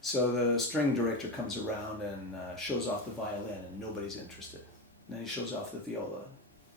So the string director comes around and shows off the violin, and nobody's interested. And then he shows off the viola,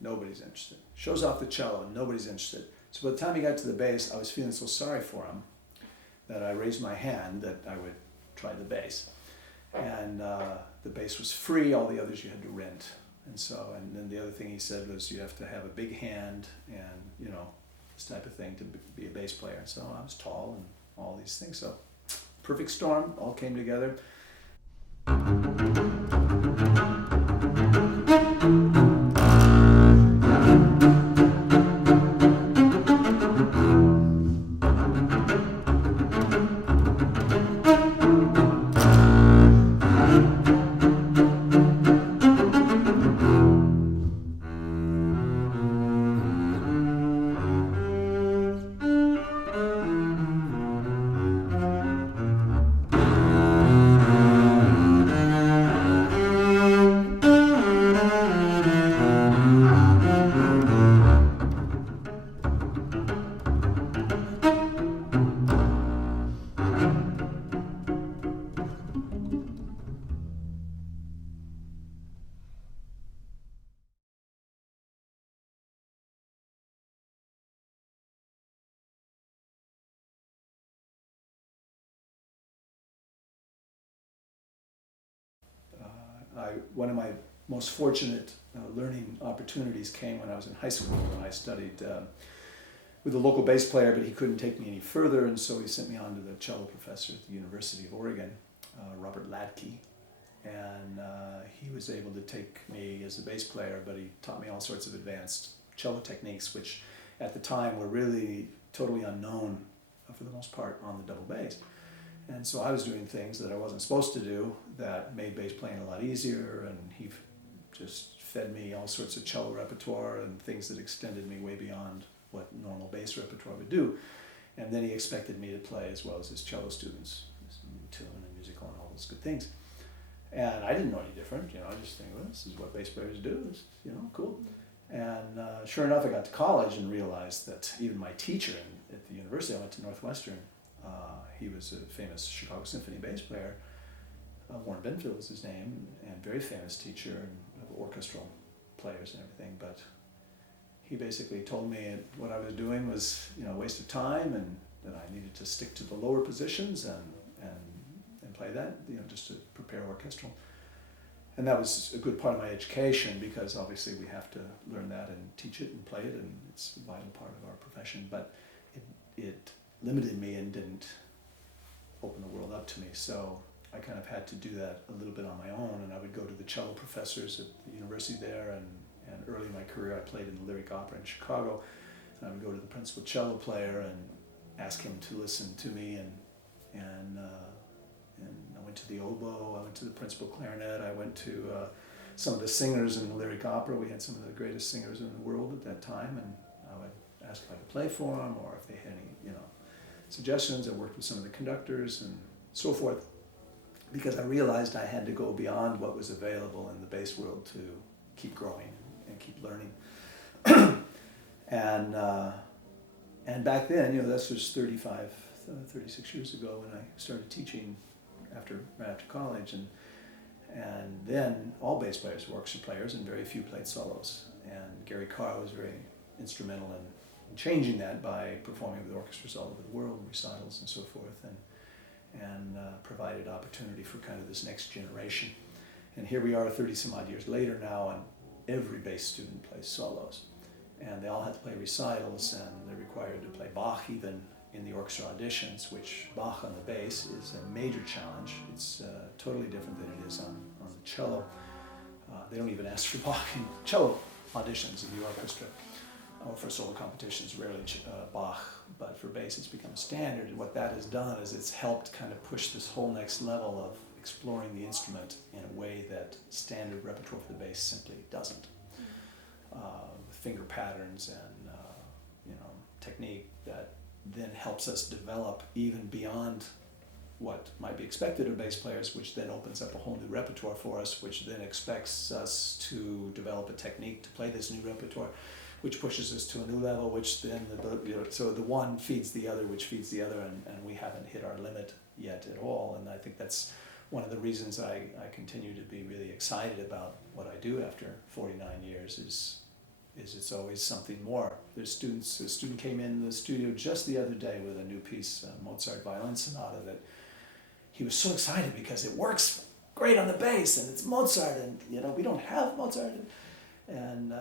nobody's interested. Shows off the cello, and nobody's interested. So by the time he got to the bass, I was feeling so sorry for him that I raised my hand that I would try the bass. And the bass was free, all the others you had to rent. And then the other thing he said was you have to have a big hand and, you know, this type of thing to be a bass player. So I was tall and all these things. So perfect storm, all came together. One of my most fortunate learning opportunities came when I was in high school, and I studied with a local bass player, but he couldn't take me any further, and so he sent me on to the cello professor at the University of Oregon, Robert Ladke, and he was able to take me as a bass player, but he taught me all sorts of advanced cello techniques, which at the time were really totally unknown for the most part on the double bass. And so I was doing things that I wasn't supposed to do that made bass playing a lot easier, and he just fed me all sorts of cello repertoire and things that extended me way beyond what normal bass repertoire would do. And then he expected me to play as well as his cello students, tune and musical and all those good things. And I didn't know any different, you know, I just think, well, this is what bass players do, this, you know, cool. And sure enough, I got to college and realized that even my teacher at the university, I went to Northwestern, he was a famous Chicago Symphony bass player. Warren Benfield was his name, and very famous teacher of orchestral players and everything. But he basically told me what I was doing was, you know, a waste of time, and that I needed to stick to the lower positions and play that, you know, just to prepare orchestral. And that was a good part of my education, because obviously we have to learn that and teach it and play it, and it's a vital part of our profession. But it limited me and didn't open the world up to me. So I kind of had to do that a little bit on my own, and I would go to the cello professors at the university there, and early in my career I played in the Lyric Opera in Chicago, and I would go to the principal cello player and ask him to listen to me, and I went to the oboe, I went to the principal clarinet, I went to some of the singers in the Lyric Opera. We had some of the greatest singers in the world at that time, and I would ask if I could play for them, or if they had any, you know, suggestions. I worked with some of the conductors and so forth, because I realized I had to go beyond what was available in the bass world to keep growing and keep learning. And back then, you know, this was 36 years ago when I started teaching right after college, and then all bass players were orchestra players, and very few played solos. And Gary Carr was very instrumental in changing that by performing with orchestras all over the world, recitals and so forth, and provided opportunity for kind of this next generation. And here we are 30 some odd years later now, and every bass student plays solos. And they all have to play recitals, and they're required to play Bach even in the orchestra auditions, which Bach on the bass is a major challenge. It's totally different than it is on the cello. They don't even ask for Bach in cello auditions in the orchestra, or for solo competitions, rarely Bach, but for bass it's become a standard. And what that has done is it's helped kind of push this whole next level of exploring the instrument in a way that standard repertoire for the bass simply doesn't. Finger patterns and you know, technique that then helps us develop even beyond what might be expected of bass players, which then opens up a whole new repertoire for us, which then expects us to develop a technique to play this new repertoire, which pushes us to a new level, which then, so the one feeds the other, which feeds the other, and we haven't hit our limit yet at all. And I think that's one of the reasons I continue to be really excited about what I do after 49 years is it's always something more. A student came in the studio just the other day with a new piece, Mozart Violin Sonata, that he was so excited because it works great on the bass and it's Mozart, and we don't have Mozart. And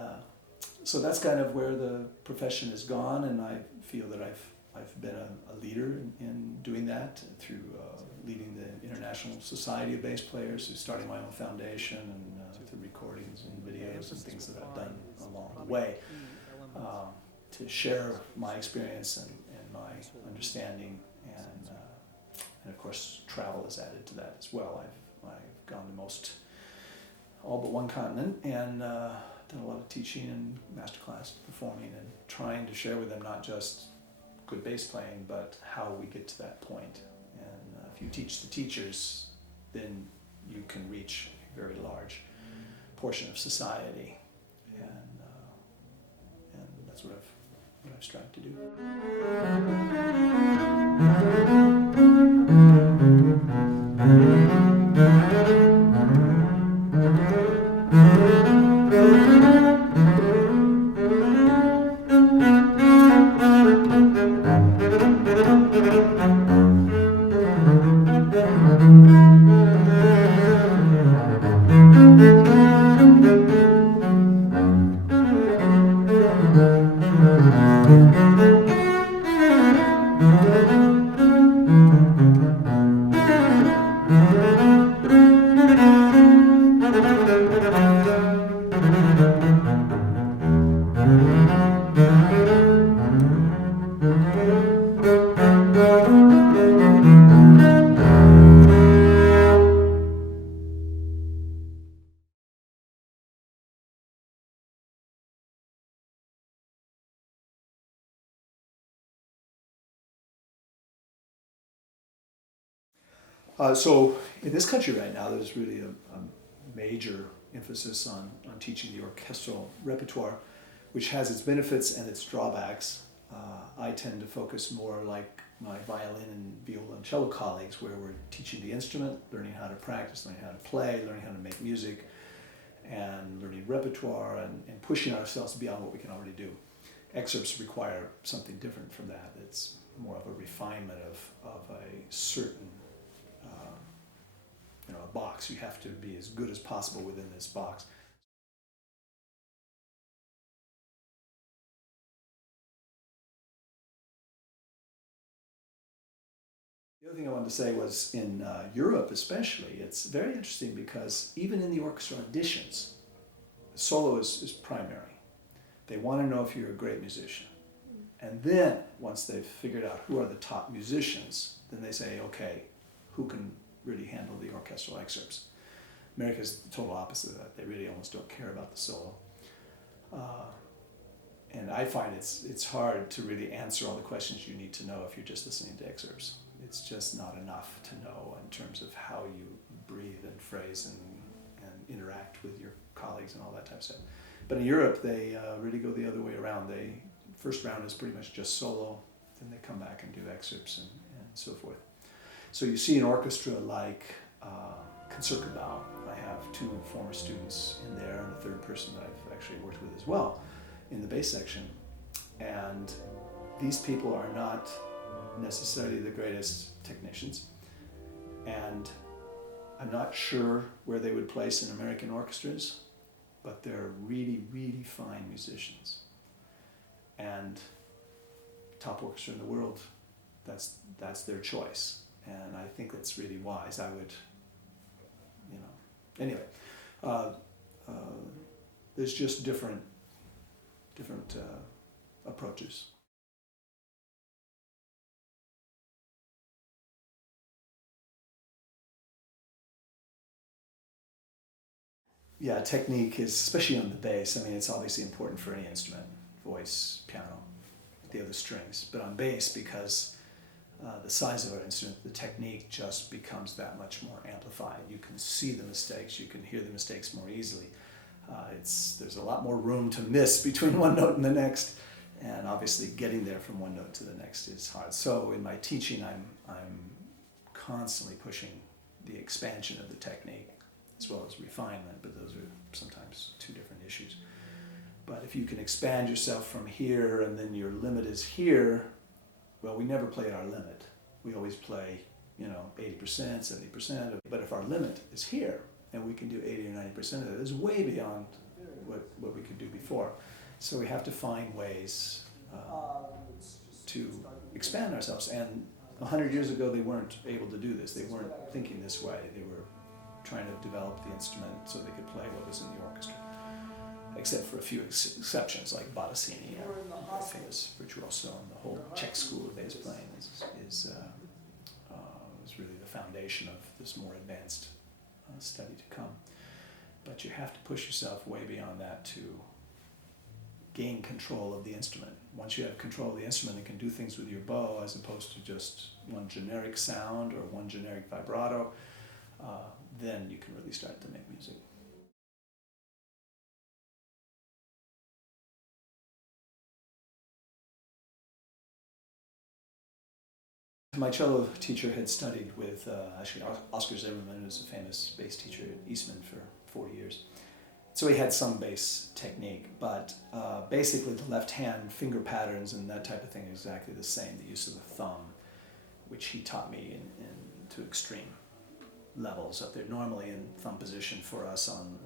so that's kind of where the profession has gone, and I feel that I've been a leader in doing that through leading the International Society of Bass Players, through starting my own foundation, and through recordings and videos and things that I've done along the way to share my experience and my understanding, and of course travel is added to that as well. I've gone to all but one continent, and done a lot of teaching and masterclass performing, and trying to share with them not just good bass playing, but how we get to that point. And if you teach the teachers, then you can reach a very large portion of society, and that's what I've strived to do. So in this country right now, there's really a major emphasis on teaching the orchestral repertoire, which has its benefits and its drawbacks. I tend to focus more like my violin and viola and cello colleagues, where we're teaching the instrument, learning how to practice, learning how to play, learning how to make music, and learning repertoire, and pushing ourselves beyond what we can already do. Excerpts require something different from that. It's more of a refinement of a certain a box. You have to be as good as possible within this box. The other thing I wanted to say was in Europe especially, it's very interesting because even in the orchestra auditions, the solo is primary. They want to know if you're a great musician. And then once they've figured out who are the top musicians, then they say, okay, who can really handle the orchestral excerpts? America's the total opposite of that. They really almost don't care about the solo. And I find it's hard to really answer all the questions you need to know if you're just listening to excerpts. It's just not enough to know in terms of how you breathe and phrase and interact with your colleagues and all that type of stuff. But in Europe, they really go the other way around. First round is pretty much just solo, then they come back and do excerpts and so forth. So you see an orchestra like Concertgebouw. I have 2 former students in there, and a third person that I've actually worked with as well in the bass section. And these people are not necessarily the greatest technicians, and I'm not sure where they would place in American orchestras, but they're really, really fine musicians. And top orchestra in the world, that's their choice. And I think that's really wise. I would, anyway, there's just different approaches. Yeah, technique is, especially on the bass, I mean, it's obviously important for any instrument, voice, piano, the other strings. But on bass, because the size of our instrument, the technique just becomes that much more amplified. You can see the mistakes, you can hear the mistakes more easily. There's a lot more room to miss between one note and the next, and obviously getting there from one note to the next is hard. So in my teaching, I'm constantly pushing the expansion of the technique as well as refinement, but those are sometimes two different issues. But if you can expand yourself from here and then your limit is here, well, we never play at our limit. We always play, 80%, 70%. But if our limit is here and we can do 80 or 90% of it, it's way beyond what we could do before. So we have to find ways to expand ourselves. And 100 years ago, they weren't able to do this. They weren't thinking this way. They were trying to develop the instrument so they could play what was in the orchestra, except for a few exceptions like Bottesini, the famous virtuoso, and the whole Czech school of bass playing is really the foundation of this more advanced study to come. But you have to push yourself way beyond that to gain control of the instrument. Once you have control of the instrument and can do things with your bow as opposed to just one generic sound or one generic vibrato, then you can really start to make music. My cello teacher had studied with actually Oscar Zimmerman, who's a famous bass teacher at Eastman for 40 years. So he had some bass technique, but basically the left hand finger patterns and that type of thing is exactly the same. The use of the thumb, which he taught me to extreme levels up there. Normally in thumb position for us on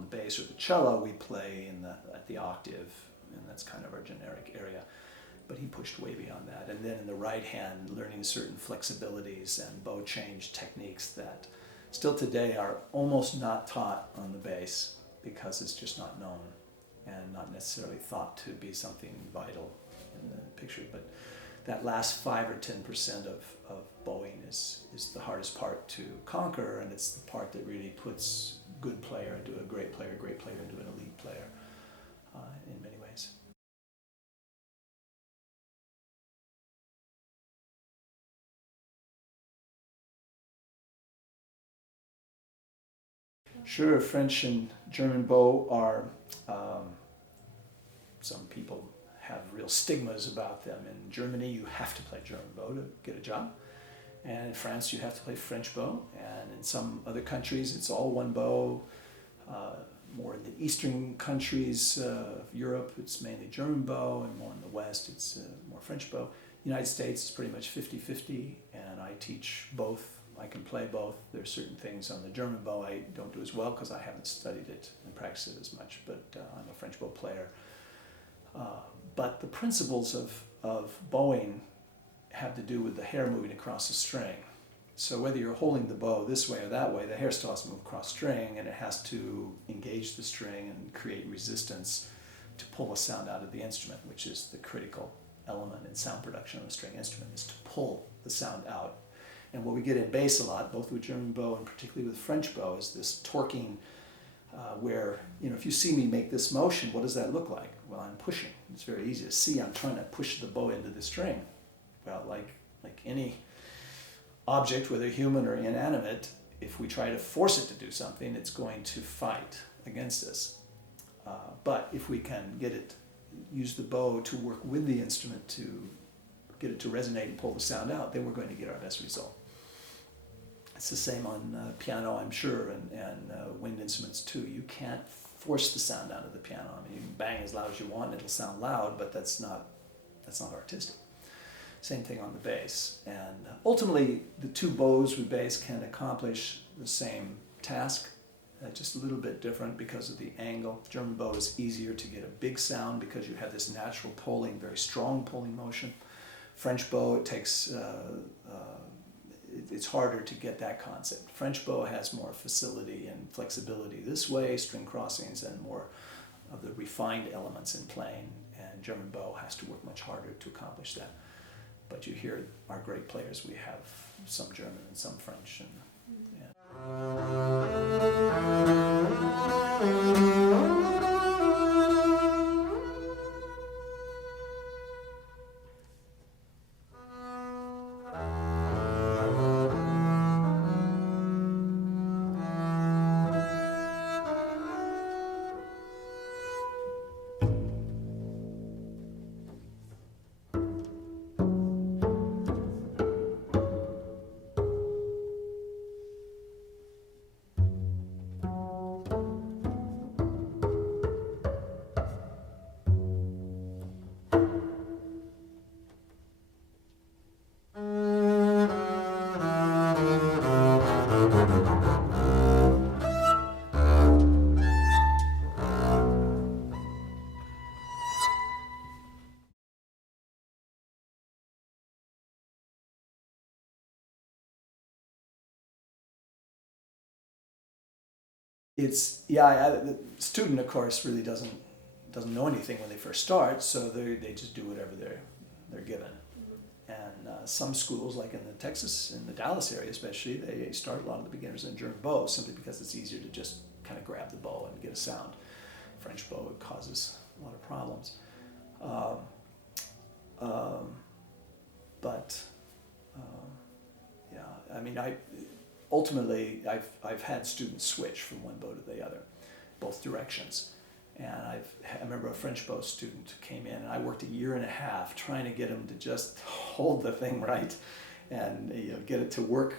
the bass or the cello, we play at the octave, and that's kind of our generic area. But he pushed way beyond that. And then in the right hand, learning certain flexibilities and bow change techniques that still today are almost not taught on the bass because it's just not known and not necessarily thought to be something vital in the picture. But that last 5 or 10% of bowing is the hardest part to conquer, and it's the part that really puts good player into a great player into an elite player in many ways. Sure, French and German bow are, some people have real stigmas about them. In Germany, you have to play German bow to get a job. And in France, you have to play French bow. And in some other countries, it's all one bow. More in the eastern countries of Europe, it's mainly German bow, and more in the West, it's more French bow. United States is pretty much 50-50, and I teach both. I can play both. There are certain things on the German bow I don't do as well because I haven't studied it and practiced it as much, but I'm a French bow player. But the principles of bowing have to do with the hair moving across the string. So whether you're holding the bow this way or that way, the hair still has to move across string, and it has to engage the string and create resistance to pull a sound out of the instrument, which is the critical element in sound production of a string instrument, is to pull the sound out. And what we get in bass a lot, both with German bow and particularly with French bow, is this torquing where, if you see me make this motion, what does that look like? Well, I'm pushing. It's very easy to see. I'm trying to push the bow into the string. Well, like any object, whether human or inanimate, if we try to force it to do something, it's going to fight against us. But if we can use the bow to work with the instrument to get it to resonate and pull the sound out, then we're going to get our best result. It's the same on piano, I'm sure, and wind instruments too. You can't force the sound out of the piano. I mean, you can bang as loud as you want, it'll sound loud, but that's not artistic. Same thing on the bass. And ultimately, the two bows with bass can accomplish the same task, just a little bit different because of the angle. German bow is easier to get a big sound because you have this natural pulling, very strong pulling motion. French bow, it's harder to get that concept. French bow has more facility and flexibility this way, string crossings, and more of the refined elements in playing. And German bow has to work much harder to accomplish that. But you hear our great players, we have some German and some French. It's, yeah, the student, of course, really doesn't know anything when they first start, so they just do whatever they're given. And some schools, like in the Texas, in the Dallas area especially, they start a lot of the beginners in German bow simply because it's easier to just kind of grab the bow and get a sound. French bow, it causes a lot of problems. But yeah, I mean, ultimately I've had students switch from one bow to the other, both directions. And I remember a French bow student came in, and I worked 1.5 years trying to get him to just hold the thing right and get it to work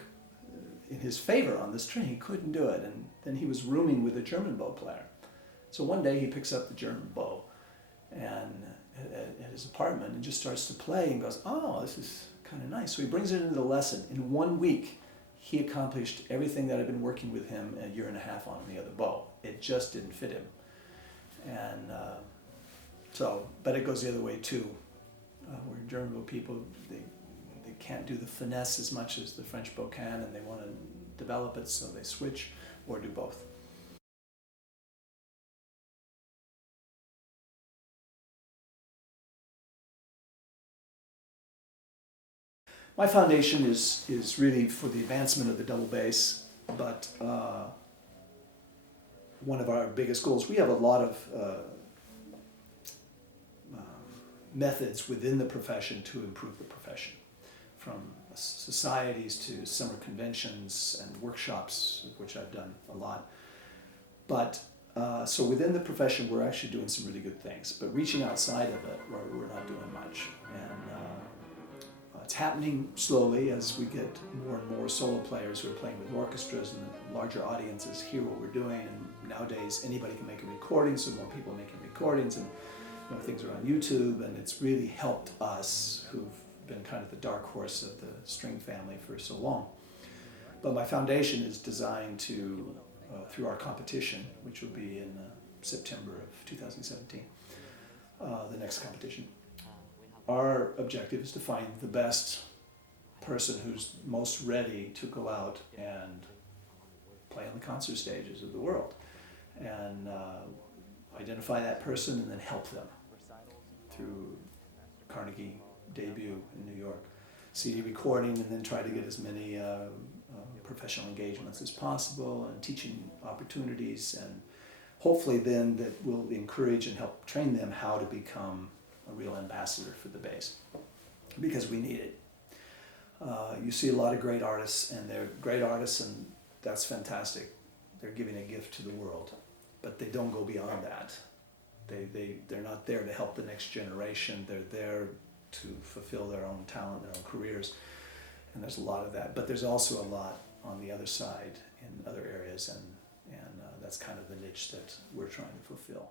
in his favor on the string. He couldn't do it, and then he was rooming with a German bow player. So one day he picks up the German bow and at his apartment and just starts to play and goes, oh, this is kind of nice. So he brings it into the lesson. In 1 week, he accomplished everything that I'd been working with him 1.5 years on the other bow. It just didn't fit him. And but it goes the other way too, where German bow people, they can't do the finesse as much as the French bow can, and they want to develop it, so they switch or do both. My foundation is really for the advancement of the double bass, but one of our biggest goals, we have a lot of methods within the profession to improve the profession, from societies to summer conventions and workshops, which I've done a lot. But so within the profession, we're actually doing some really good things, but reaching outside of it, we're not doing much. And it's happening slowly as we get more and more solo players who are playing with orchestras, and larger audiences hear what we're doing. And nowadays, anybody can make a recording, so more people are making recordings, and things are on YouTube, and it's really helped us who've been kind of the dark horse of the string family for so long. But my foundation is designed to, through our competition, which will be in September of 2017, the next competition. Our objective is to find the best person who's most ready to go out and play on the concert stages of the world, and identify that person and then help them through Carnegie debut in New York, CD recording, and then try to get as many professional engagements as possible and teaching opportunities, and hopefully then that will encourage and help train them how to become a real ambassador for the bass, because we need it. You see a lot of great artists, and they're great artists, and that's fantastic. They're giving a gift to the world, but they don't go beyond that. They're not there to help the next generation. They're there to fulfill their own talent, their own careers, and there's a lot of that. But there's also a lot on the other side in other areas, and that's kind of the niche that we're trying to fulfill.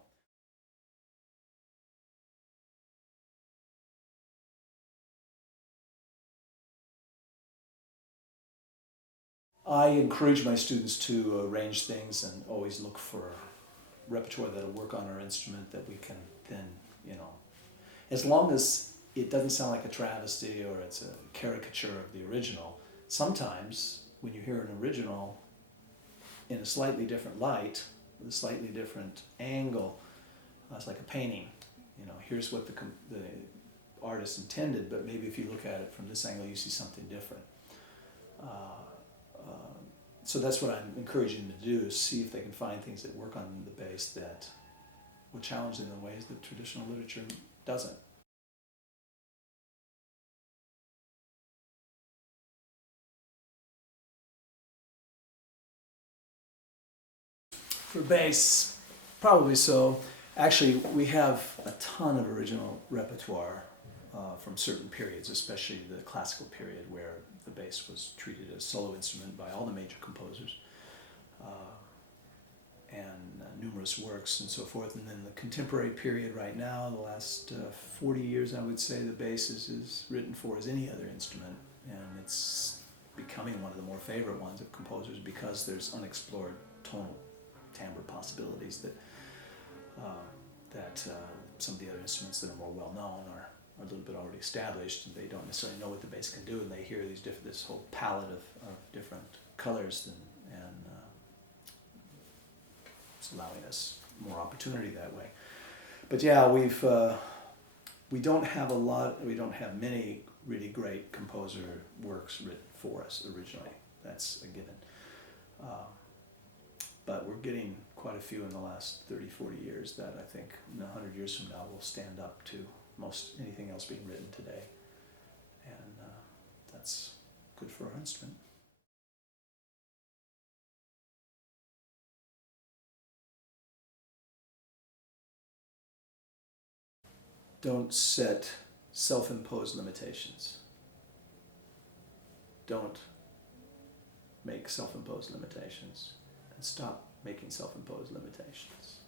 I encourage my students to arrange things and always look for repertoire that'll work on our instrument, that we can then, as long as it doesn't sound like a travesty or it's a caricature of the original. Sometimes when you hear an original in a slightly different light, with a slightly different angle, it's like a painting. Here's what the artist intended, but maybe if you look at it from this angle, you see something different. So that's what I'm encouraging them to do, is see if they can find things that work on the bass that will challenge them in ways that traditional literature doesn't. For bass, probably so. Actually, we have a ton of original repertoire from certain periods, especially the classical period, where the bass was treated as solo instrument by all the major composers, and numerous works and so forth. And then the contemporary period right now, the last 40 years, I would say, the bass is written for as any other instrument, and it's becoming one of the more favorite ones of composers because there's unexplored tonal timbre possibilities that some of the other instruments that are more well known are a little bit already established, and they don't necessarily know what the bass can do, and they hear this whole palette of different colors, and it's allowing us more opportunity that way. But yeah, we don't have many really great composer works written for us originally. That's a given. But we're getting quite a few in the last 30, 40 years that I think in 100 years from now will stand up to most anything else being written today. And that's good for our instrument. Don't set self-imposed limitations. Don't make self-imposed limitations, and stop making self-imposed limitations.